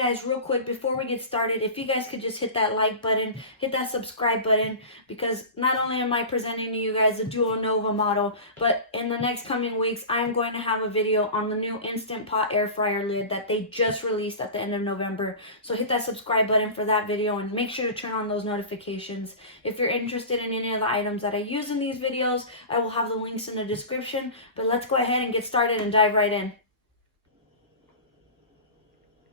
guys real quick before we get started, if you guys could just hit that like button, hit that subscribe button, because not only am I presenting to you guys the Duo Nova model, but in the next coming weeks, I'm going to have a video on the new Instant Pot air fryer lid that they just released at the end of November. So hit that subscribe button for that video and make sure to turn on those notifications. If you're interested in any of the items that I use in these videos, I will have the links in the description. But let's go ahead and get started and dive right in.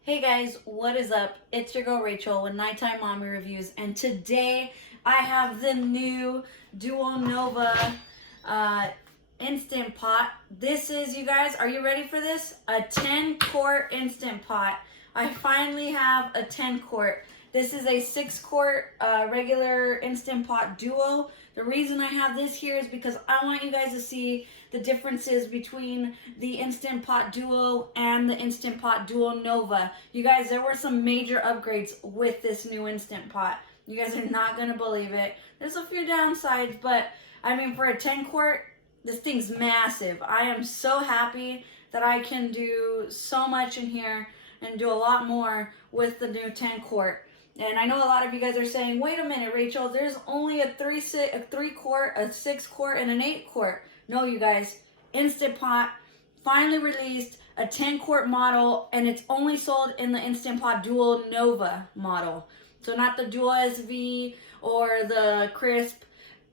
Hey guys, what is up? It's your girl Rachel with Nighttime Mommy Reviews, and today I have the new Duo Nova Instant Pot. This is, you guys, are you ready for this? A 10 quart Instant Pot. I finally have a 10 quart. This is a 6 quart regular Instant Pot Duo. The reason I have this here is because I want you guys to see the differences between the Instant Pot Duo and the Instant Pot Duo Nova. You guys, there were some major upgrades with this new Instant Pot. You guys are not going to believe it. There's a few downsides, but I mean, for a 10 quart, this thing's massive. I am so happy that I can do so much in here and do a lot more with the new 10 quart. And I know a lot of you guys are saying, wait a minute, Rachel, there's only a 3 quart, a 6 quart, and an 8 quart. No, you guys, Instant Pot finally released a 10 quart model, and it's only sold in the Instant Pot Duo Nova model. So not the Duo SV or the Crisp.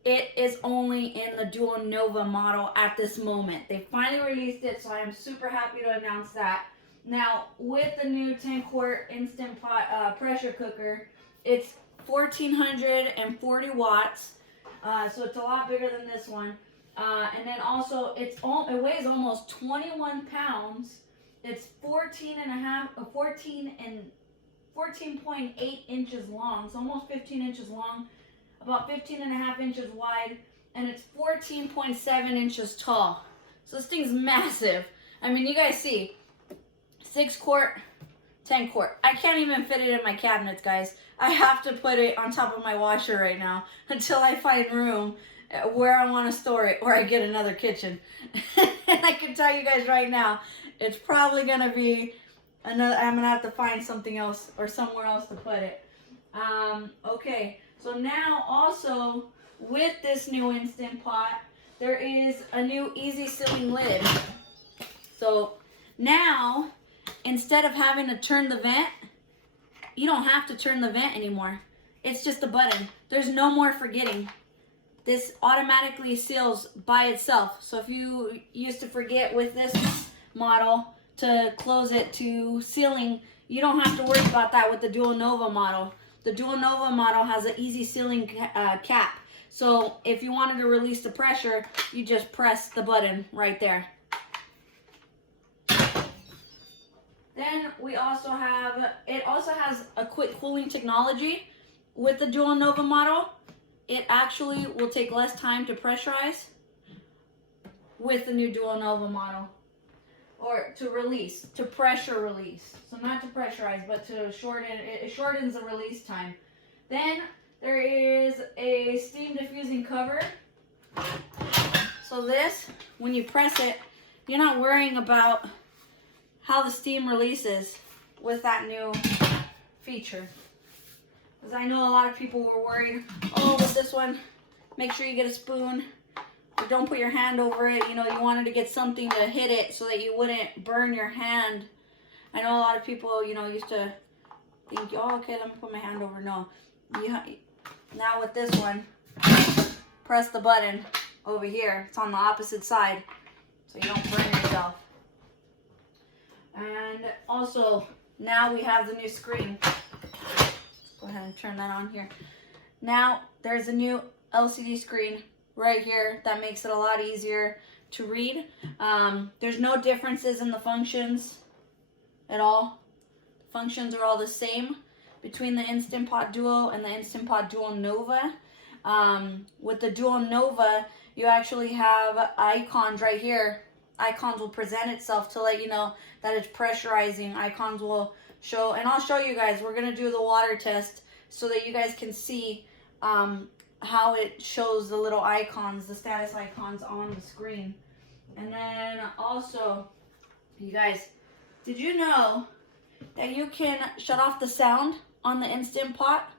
It is only in the Duo Nova model at this moment. They finally released it, so I am super happy to announce that. Now, with the new 10 quart Instant Pot pressure cooker, it's 1440 watts, so it's a lot bigger than this one. And then also, it weighs almost 21 pounds. It's 14.8 inches long, so almost 15 inches long, about 15.5 inches wide, and it's 14.7 inches tall. So this thing's massive. I mean, you guys see, 6 quart, 10 quart. I can't even fit it in my cabinets, guys. I have to put it on top of my washer right now until I find room where I want to store it, or I get another kitchen. And I can tell you guys right now, it's probably going to be another, I'm going to have to find something else or somewhere else to put it. Okay, so now also with this new Instant Pot, there is a new easy sealing lid. So now, instead of having to turn the vent, you don't have to turn the vent anymore. It's just a button. There's no more forgetting. This automatically seals by itself. So if you used to forget with this model to close it to sealing, you don't have to worry about that with the Duo Nova model. The Duo Nova model has an easy sealing cap. So if you wanted to release the pressure, you just press the button right there. Then we also have, it also has a quick cooling technology with the Duo Nova model. It actually will take less time to pressurize with the new Duo Nova model. Or to release, to pressure release. So not to pressurize, but to shorten, it shortens the release time. Then there is a steam diffusing cover. So this, when you press it, you're not worrying about how the steam releases with that new feature. Because I know a lot of people were worried, oh, with this one, make sure you get a spoon, or don't put your hand over it. You know, you wanted to get something to hit it so that you wouldn't burn your hand. I know a lot of people, you know, used to think, oh, okay, let me put my hand over. No. Now with this one, press the button over here. It's on the opposite side, so you don't burn yourself. And also, now we have the new screen. Let's go ahead and turn that on here. Now, there's a new LCD screen right here that makes it a lot easier to read. There's no differences in the functions at all. The functions are all the same between the Instant Pot Duo and the Instant Pot Duo Nova. With the Duo Nova, you actually have icons right here. Icons will present itself to let you know that it's pressurizing. Icons will show, and I'll show you guys. We're going to do the water test so that you guys can see how it shows the little icons, the status icons on the screen. And then also, you guys, did you know that you can shut off the sound on the Instant Pot.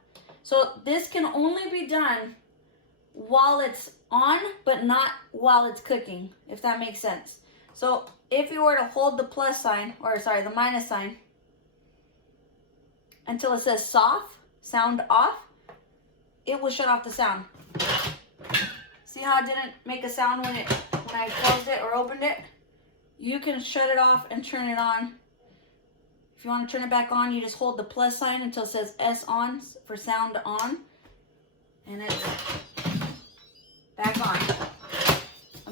So this can only be done while it's on, but not while it's cooking, if that makes sense. So if you were to hold the plus sign, or sorry, the minus sign, until it says soft, sound off, it will shut off the sound. See how it didn't make a sound when I closed it or opened it? You can shut it off and turn it on. If you want to turn it back on, you just hold the plus sign until it says S on for sound on. And it's back on.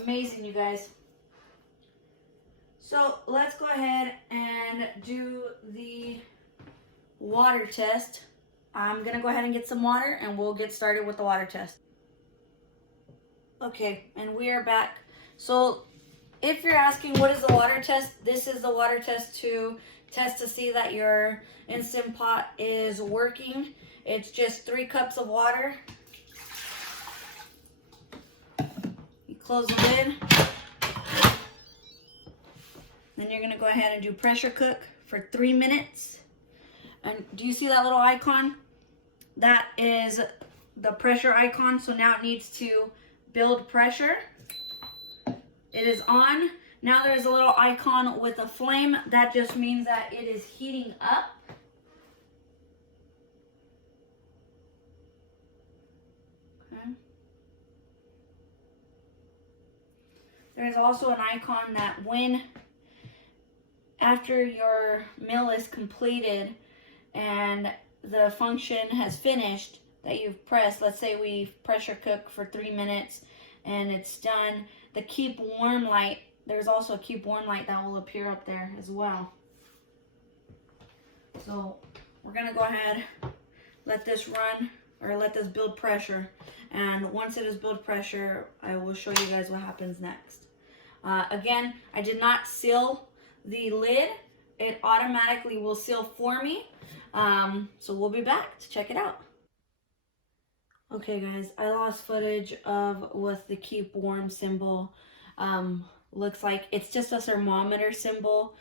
Amazing, you guys. So let's go ahead and do the water test. I'm going to go ahead and get some water and we'll get started with the water test. Okay, and we are back. So if you're asking what is the water test, this is the water test to test to see that your Instant Pot is working. It's just 3 cups of water. You close the lid. Then you're gonna go ahead and do pressure cook for 3 minutes. And do you see that little icon? That is the pressure icon. So now it needs to build pressure. It is on. Now there's a little icon with a flame. That just means that it is heating up. Okay. There's also an icon that when after your meal is completed and the function has finished that you've pressed, let's say we pressure cook for 3 minutes and it's done, the keep warm light, there's also a keep warm light that will appear up there as well. So we're gonna go ahead, let this run, or let this build pressure. And once it has built pressure, I will show you guys what happens next. Again, I did not seal the lid. It automatically will seal for me. So we'll be back to check it out. Okay guys, I lost footage of what the keep warm symbol looks like. It's just a thermometer symbol.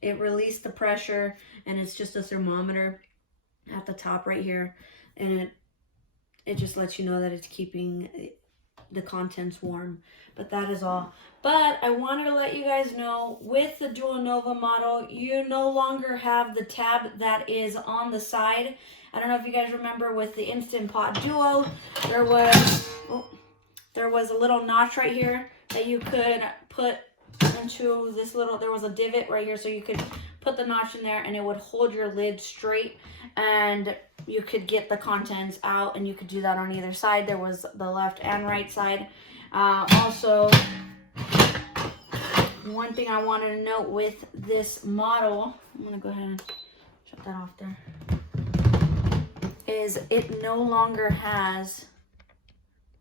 It released the pressure and it's just a thermometer at the top right here, and it just lets you know that it's keeping the contents warm. But that is all. But I wanted to let you guys know, with the Duo Nova model, you no longer have the tab that is on the side. I don't know if you guys remember with the Instant Pot Duo, there was a little notch right here that you could put into this little, there was a divot right here, so you could put the notch in there and it would hold your lid straight and you could get the contents out, and you could do that on either side. There was the left and right side. Also, one thing I wanted to note with this model, I'm going to go ahead and shut that off there, is it no longer has,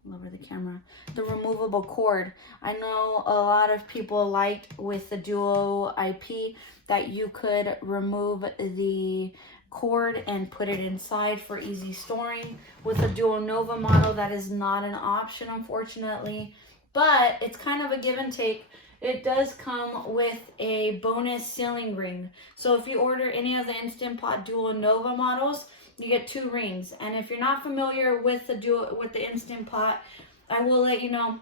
lower the camera, the removable cord. I know a lot of people liked with the Duo IP that you could remove the cord and put it inside for easy storing. With the Duo Nova model, that is not an option, unfortunately, but it's kind of a give and take. It does come with a bonus sealing ring. So if you order any of the Instant Pot Duo Nova models, you get 2 rings. And if you're not familiar with the Instant Pot, I will let you know,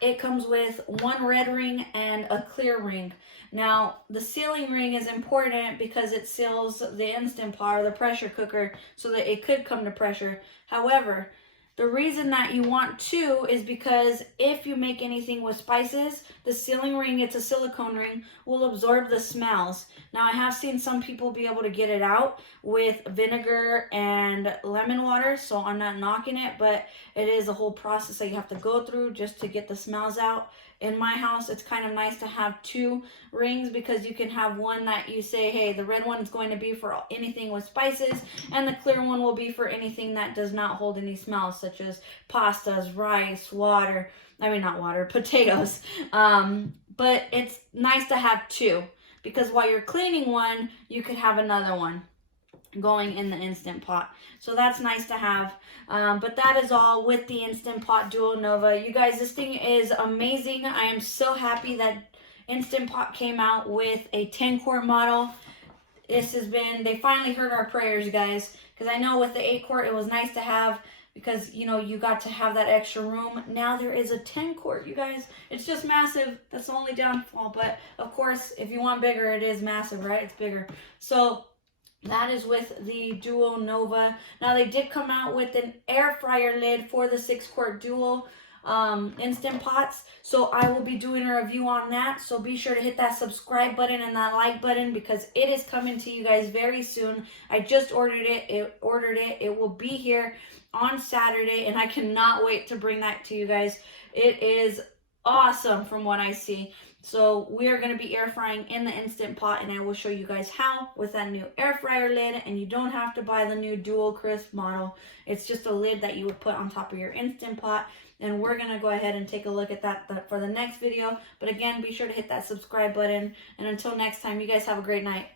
it comes with 1 red ring and a clear ring. Now, the sealing ring is important because it seals the Instant Pot or the pressure cooker so that it could come to pressure. However, the reason that you want 2 is because if you make anything with spices, the sealing ring, it's a silicone ring, will absorb the smells. Now, I have seen some people be able to get it out with vinegar and lemon water, so I'm not knocking it, but it is a whole process that you have to go through just to get the smells out. In my house, it's kind of nice to have 2 rings because you can have one that you say, hey, the red one is going to be for anything with spices, and the clear one will be for anything that does not hold any smells, such as pastas, rice, water. I mean, not water, potatoes. But it's nice to have 2 because while you're cleaning one, you could have another one going in the Instant Pot. So that's nice to have. But that is all with the Instant Pot Duo Nova. You guys, this thing is amazing. I am so happy that Instant Pot came out with a 10 quart model. This has been, they finally heard our prayers, guys, because I know with the 8 quart it was nice to have, because you know you got to have that extra room. Now there is a 10 quart, you guys. It's just massive. That's the only downfall, but of course if you want bigger, it is massive, right? It's bigger. So that is with the Duo Nova. Now they did come out with an air fryer lid for the 6 quart dual Instant Pots, so I will be doing a review on that. So be sure to hit that subscribe button and that like button, because it is coming to you guys very soon. I just ordered it. It will be here on Saturday, and I cannot wait to bring that to you guys. It is awesome from what I see. So we are going to be air frying in the Instant Pot, and I will show you guys how with that new air fryer lid. And you don't have to buy the new Dual Crisp model. It's just a lid that you would put on top of your Instant Pot. And we're going to go ahead and take a look at that for the next video. But again, be sure to hit that subscribe button. And until next time, you guys have a great night.